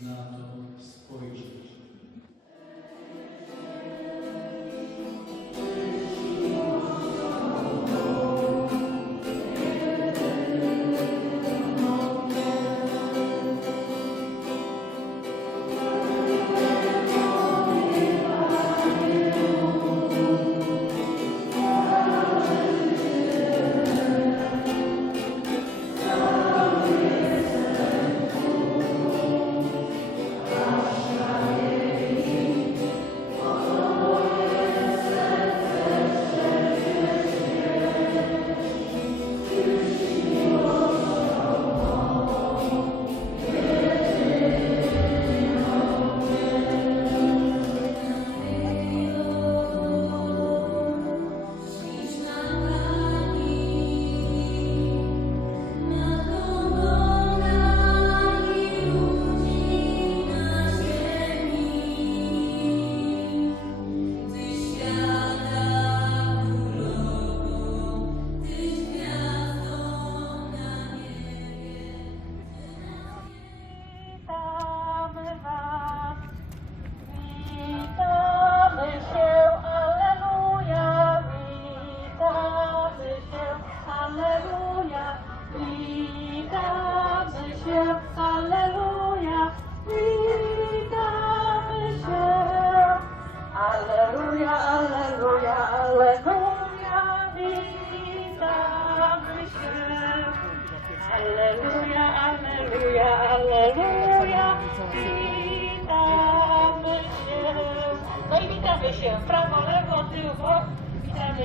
No.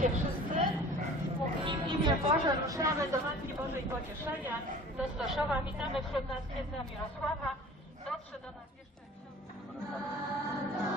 Się wszyscy. W imię Boże ruszamy do Matki Bożej Pocieszenia, do Stoszowa. Witamy wśród nas księdza Mirosława. Dotrze do nas jeszcze ksiądz.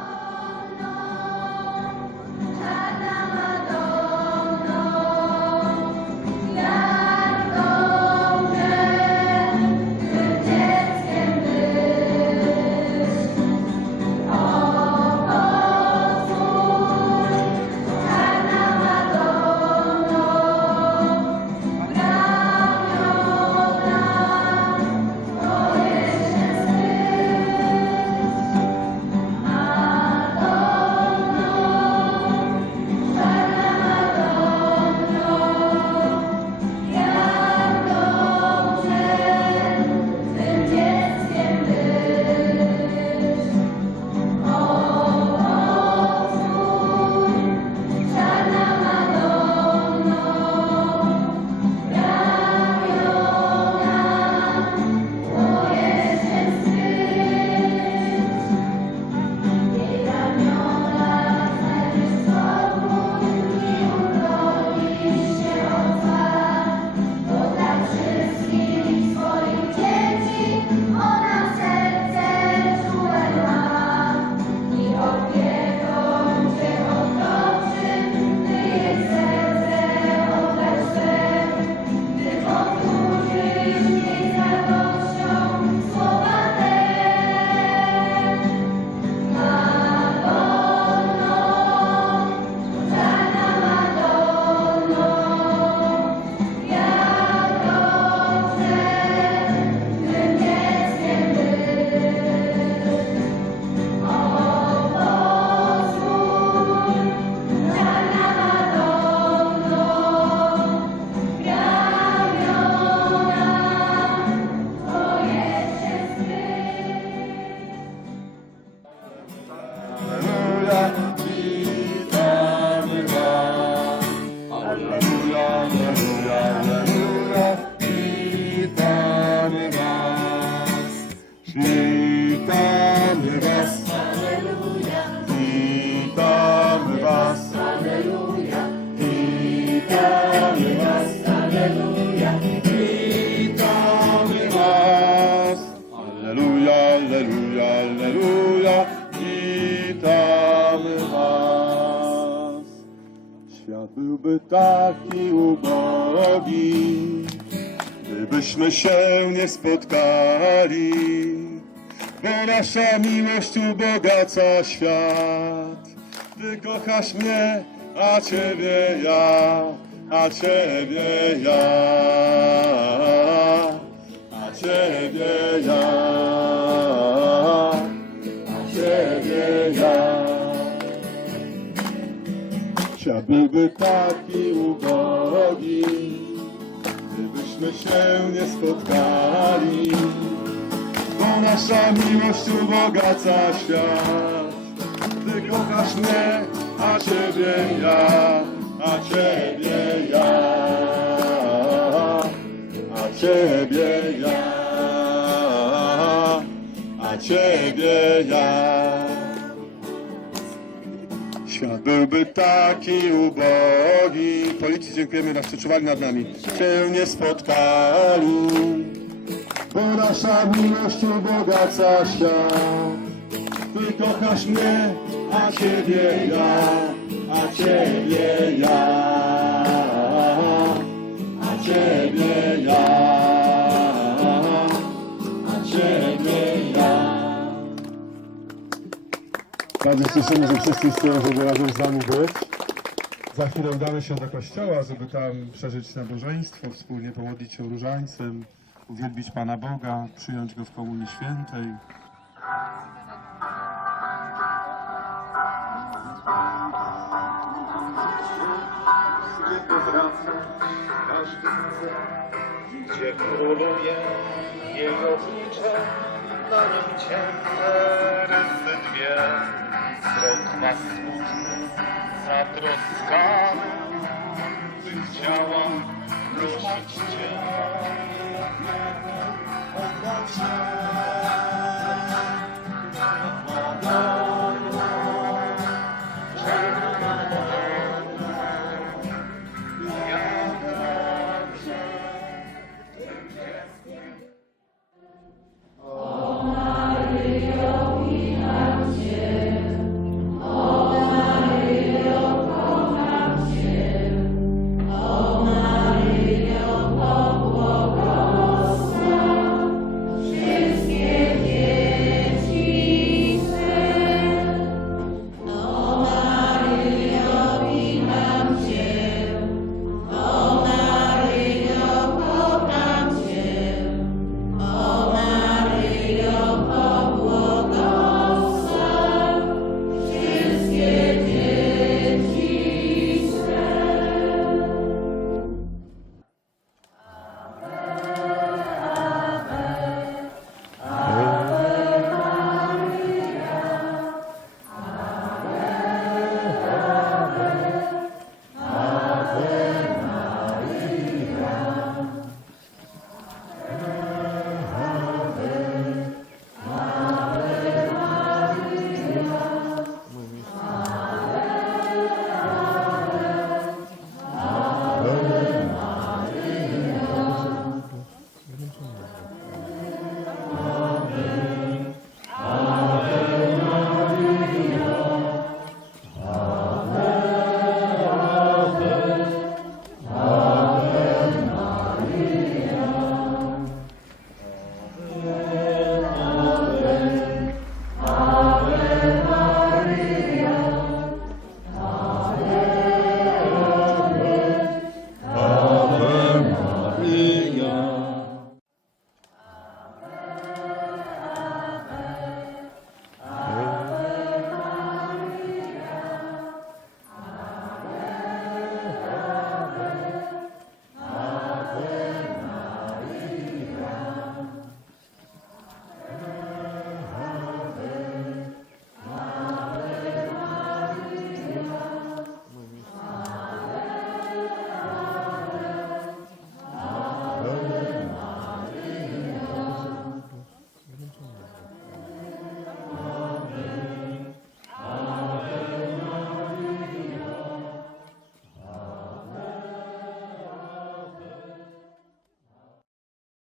Taki ubogi, gdybyśmy się nie spotkali, bo nasza miłość ubogaca świat. Ty kochasz mnie, a Ciebie ja, a Ciebie ja, a Ciebie ja, Świat byłby taki ubogi, gdybyśmy się nie spotkali, bo nasza miłość ubogaca świat. Ty kochasz mnie, a Ciebie ja, a Ciebie ja, a Ciebie ja, a Ciebie ja. Byłby taki ubogi. Policji dziękujemy, że przeczuwali nad nami. Się nie spotkali, bo nasza miłość ubogaca świat. Ty kochasz mnie, a Ciebie ja, a Ciebie ja, a Ciebie ja, Bardzo cieszymy, że wszyscy chcą, żeby razem z nami być. Za chwilę udamy się do kościoła, żeby tam przeżyć nabożeństwo, wspólnie pomodlić się różańcem, uwielbić Pana Boga, przyjąć Go w Komunii Świętej. gdzie króluje jego oblicze, na nim ciemne rysy dwie. Wzrok ma smutny, zatroskany, by chciała prosić cię.